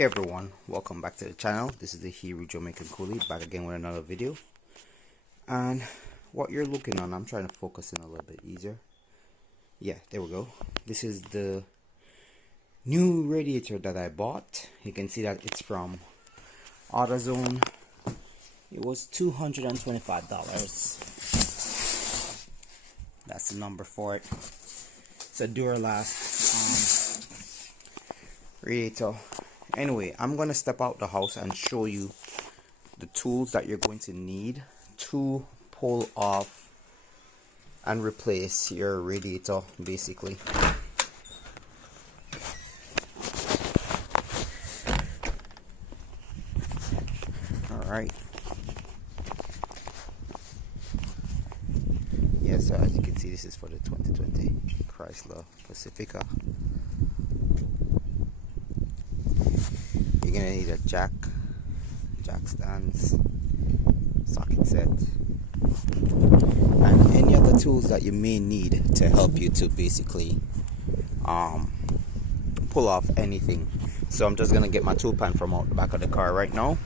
Hey everyone, welcome back to the channel. This is the Hero Jamaican Coolie back again with another video. And what you're looking on, I'm trying to focus in a little bit easier. Yeah, there we go. This is the new radiator that I bought. You can see that it's from AutoZone. It was $225. That's the number for it. It's a Duralast radiator. Anyway, I'm going to step out the house and show you the tools that you're going to need to pull off and replace your radiator, basically. Alright. Yeah, so as you can see, this is for the 2020 Chrysler Pacifica. You're gonna need a jack stands, socket set, and any other tools that you may need to help you to basically pull off anything. So I'm just gonna get my tool pan from out the back of the car right now.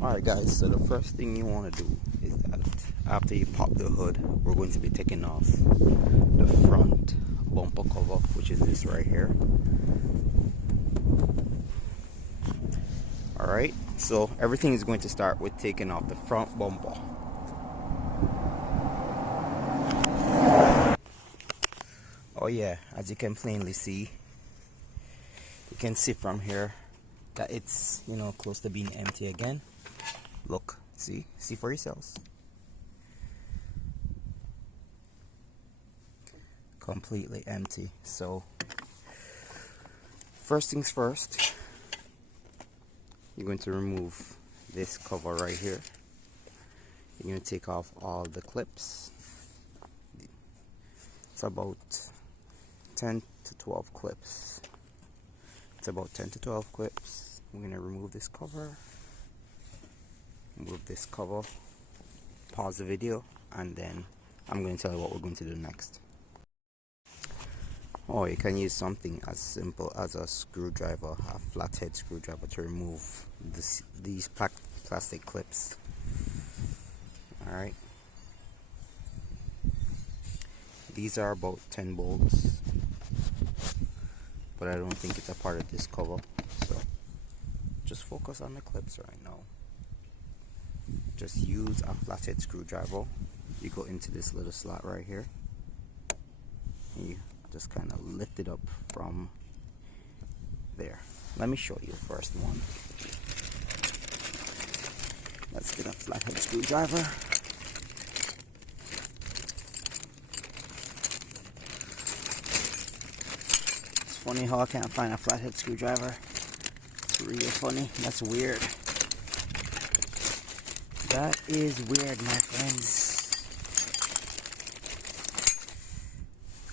Alright guys, so the first thing you want to do is that after you pop the hood, we're going to be taking off the front bumper cover, which is this right here. Alright, so everything is going to start with taking off the front bumper. Oh yeah, as you can plainly see, you can see from here that it's, you know, close to being empty again. Look, see for yourselves. Completely empty. So first things first, you're going to remove this cover right here. You're going to take off all the clips. It's about 10 to 12 clips. It's about 10 to 12 clips. We're going to remove this cover. Move this cover. Pause the video, and then I'm going to tell you what we're going to do next. Or you can use something as simple as a screwdriver, a flathead screwdriver, to remove these plastic clips. Alright. These are about 10 bolts, but I don't think it's a part of this cover. So just focus on the clips right now. Just use a flathead screwdriver. You go into this little slot right here. And you just kind of lift it up from there. Let me show you the first one. Let's get a flathead screwdriver. It's funny how I can't find a flathead screwdriver. It's really funny. That's weird. That is weird, my friends.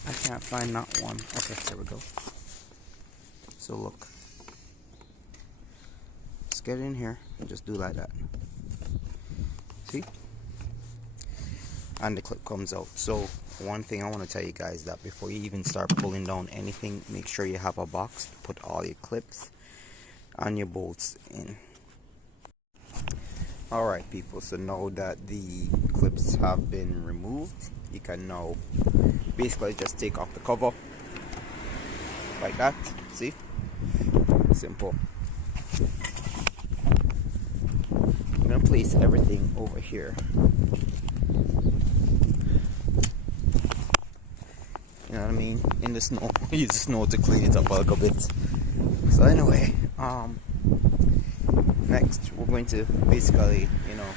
I can't find not one. Okay, there we go. So look, let's get in here and just do like that. See? And the clip comes out. So one thing I want to tell you guys, that before you even start pulling down anything, make sure you have a box to put all your clips and your bolts in. Alright people, so now that the clips have been removed, you can now basically just take off the cover like that. See? Simple. I'm gonna place everything over here. You know what I mean? In the snow. Use the snow to clean it up a little bit. So anyway, next we're going to basically, you know,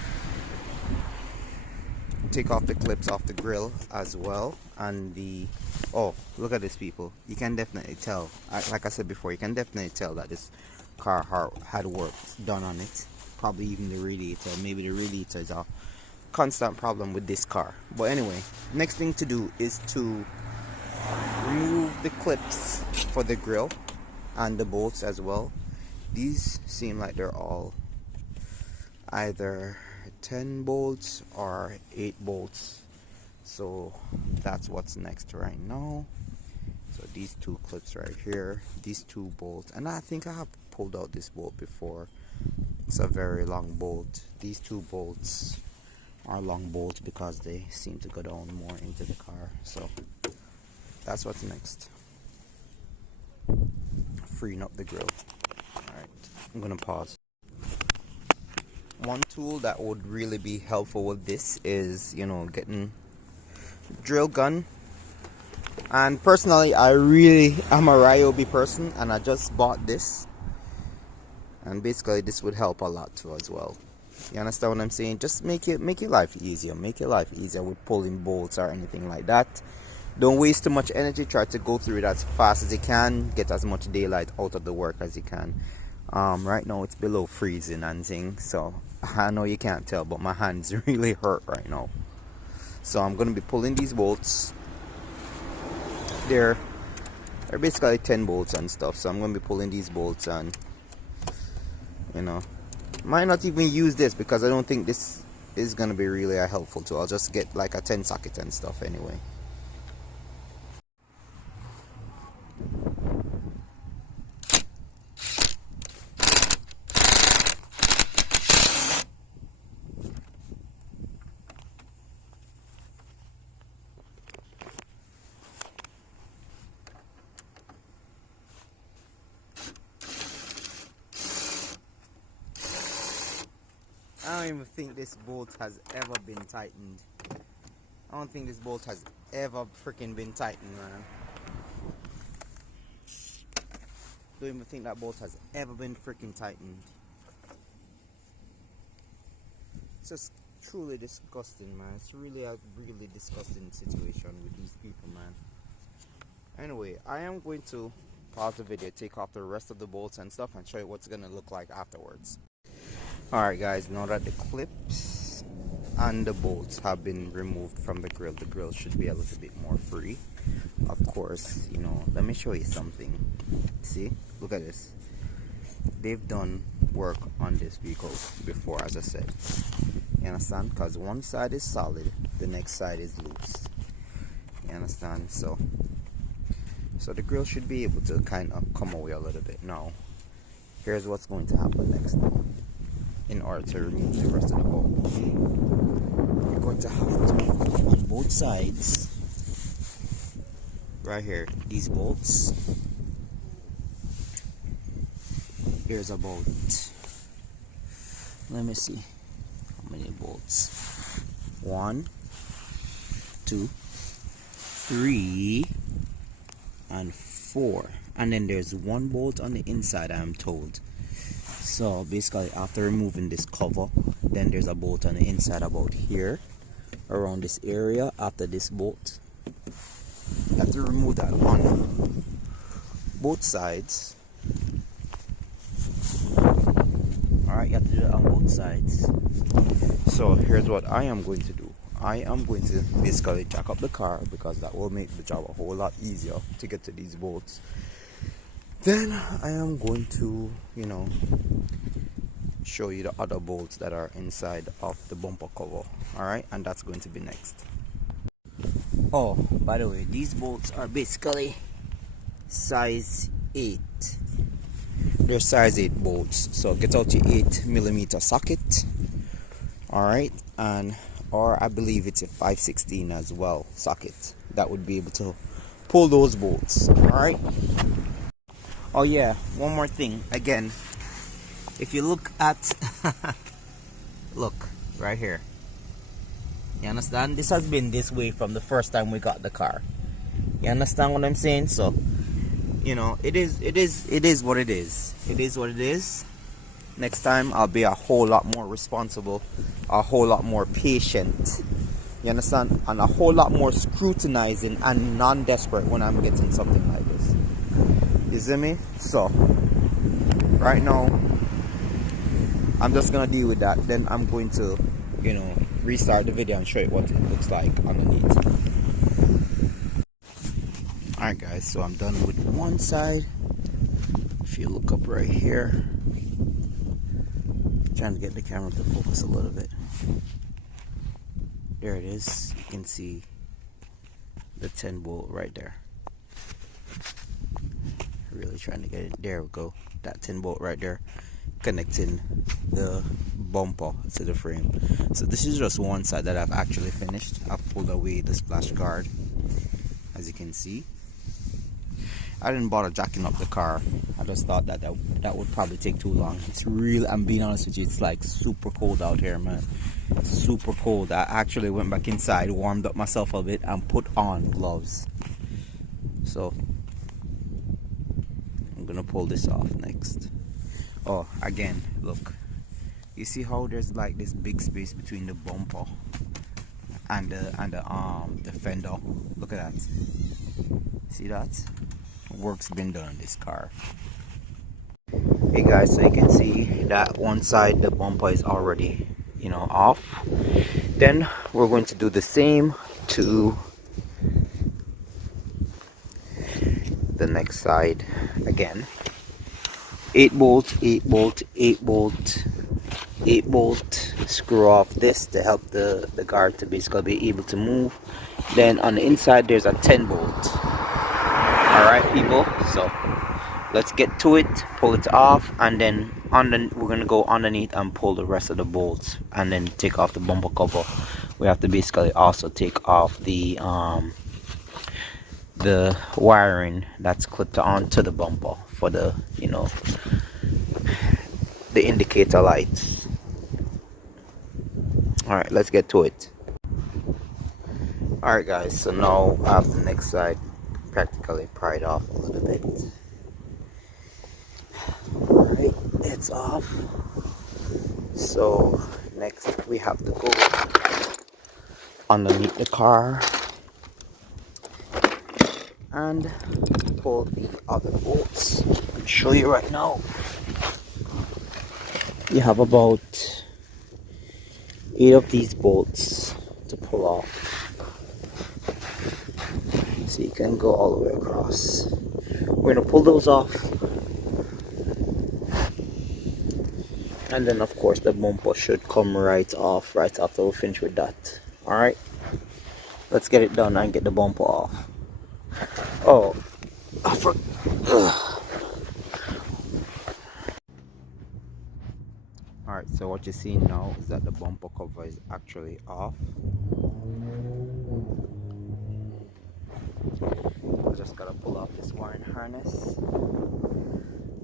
take off the clips off the grill as well. And the, oh, look at this people, you can definitely tell, like I said before, you can definitely tell that this car had work done on it. Probably even the radiator. Maybe the radiator is a constant problem with this car. But anyway, next thing to do is to remove the clips for the grill and the bolts as well. These seem like they're all either 10 bolts or 8 bolts. So that's what's next right now. So these two clips right here, these two bolts, and I think I have pulled out this bolt before. It's a very long bolt. These two bolts are long bolts because they seem to go down more into the car. So that's what's next. Freeing up the grill. Alright, I'm gonna pause. One tool that would really be helpful with this is, you know, getting drill gun. And personally, I'm a Ryobi person, and I just bought this, and basically this would help a lot too as well. You understand what I'm saying? Just make your life easier. Make your life easier with pulling bolts or anything like that. Don't waste too much energy. Try to go through it as fast as you can. Get as much daylight out of the work as you can. Right now it's below freezing and things, so I know you can't tell, but my hands really hurt right now. So I'm gonna be pulling these bolts. They're basically 10 bolts and stuff, so I'm gonna be pulling these bolts, and you know, might not even use this because I don't think this is gonna be really a helpful tool. I'll just get like a 10 socket and stuff anyway. I don't even think this bolt has ever been tightened. I don't think this bolt has ever freaking been tightened, man. Don't even think that bolt has ever been freaking tightened. It's just truly disgusting, man. It's really a really disgusting situation with these people, man. Anyway, I am going to pause the video, take off the rest of the bolts and stuff, and show you what's gonna look like afterwards. Alright guys, now that the clips and the bolts have been removed from the grill should be a little bit more free. Of course, you know, let me show you something. See, look at this. They've done work on this vehicle before, as I said. You understand? Because one side is solid, the next side is loose. You understand? So the grill should be able to kind of come away a little bit. Now, here's what's going to happen next. In order to remove the rest of the bolt, you're going to have to, on both sides, right here, these bolts, here's about, let me see how many bolts. 1, 2, 3, and 4, and then there's one bolt on the inside, I am told. So basically, after removing this cover, then there's a bolt on the inside about here, around this area. After this bolt, you have to remove that on both sides. Alright, you have to do that on both sides. So here's what I am going to do. I am going to basically jack up the car, because that will make the job a whole lot easier to get to these bolts. Then I am going to, you know, show you the other bolts that are inside of the bumper cover. Alright, and that's going to be next. Oh, by the way, these bolts are basically size 8. They're size 8 bolts. So get out your 8mm socket. Alright, and or I believe it's a 5/16 as well socket that would be able to pull those bolts. Alright. Oh yeah, one more thing. Again, if you look at look right here, you understand, this has been this way from the first time we got the car. You understand what I'm saying? So, you know, it is what it is. It is what it is. Next time I'll be a whole lot more responsible, a whole lot more patient, you understand, and a whole lot more scrutinizing and non-desperate when I'm getting something like this. You see me? So right now I'm just gonna deal with that. Then I'm going to, you know, restart the video and show you what it looks like underneath. Alright guys, so I'm done with one side. If you look up right here, trying to get the camera to focus a little bit. There it is. You can see the 10 bolt right there. Really trying to get it. There we go. That 10 bolt right there, connecting the bumper to the frame. So this is just one side that I've actually finished. I've pulled away the splash guard, as you can see. I didn't bother jacking up the car. I just thought that would probably take too long. It's real, I'm being honest with you, it's like super cold out here, man. Super cold. I actually went back inside, warmed up myself a bit, and put on gloves. So I'm gonna pull this off next. Oh, again, look. You see how there's like this big space between the bumper and the fender? Look at that. See that? Work's been done on this car. Hey guys, so you can see that one side the bumper is already, off. Then we're going to do the same to the next side again. 8 bolt, 8 bolt, 8 bolt, 8 bolt. Screw off this to help the guard to basically be able to move. Then on the inside there's a 10 bolt. Alright people, so let's get to it, pull it off, and then we're gonna go underneath and pull the rest of the bolts and then take off the bumper cover. We have to basically also take off the wiring that's clipped onto the bumper for the the indicator lights. Alright, let's get to it. Alright guys, so now I have the next side practically pried off a little bit. Alright, it's off. So next we have to go underneath the car and pull the other bolts. I'll show you right now. You have about 8 of these bolts to pull off. So you can go all the way across. We're gonna pull those off. And then of course the bumper should come right off right after we finish with that. Alright, let's get it done and get the bumper off. Oh, alright, so what you're seeing now is that the bumper cover is actually off. I just gotta pull off this wiring harness.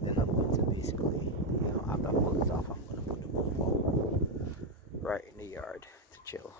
Then I'm going to basically, after I pull this off, I'm gonna put the bumper right in the yard to chill.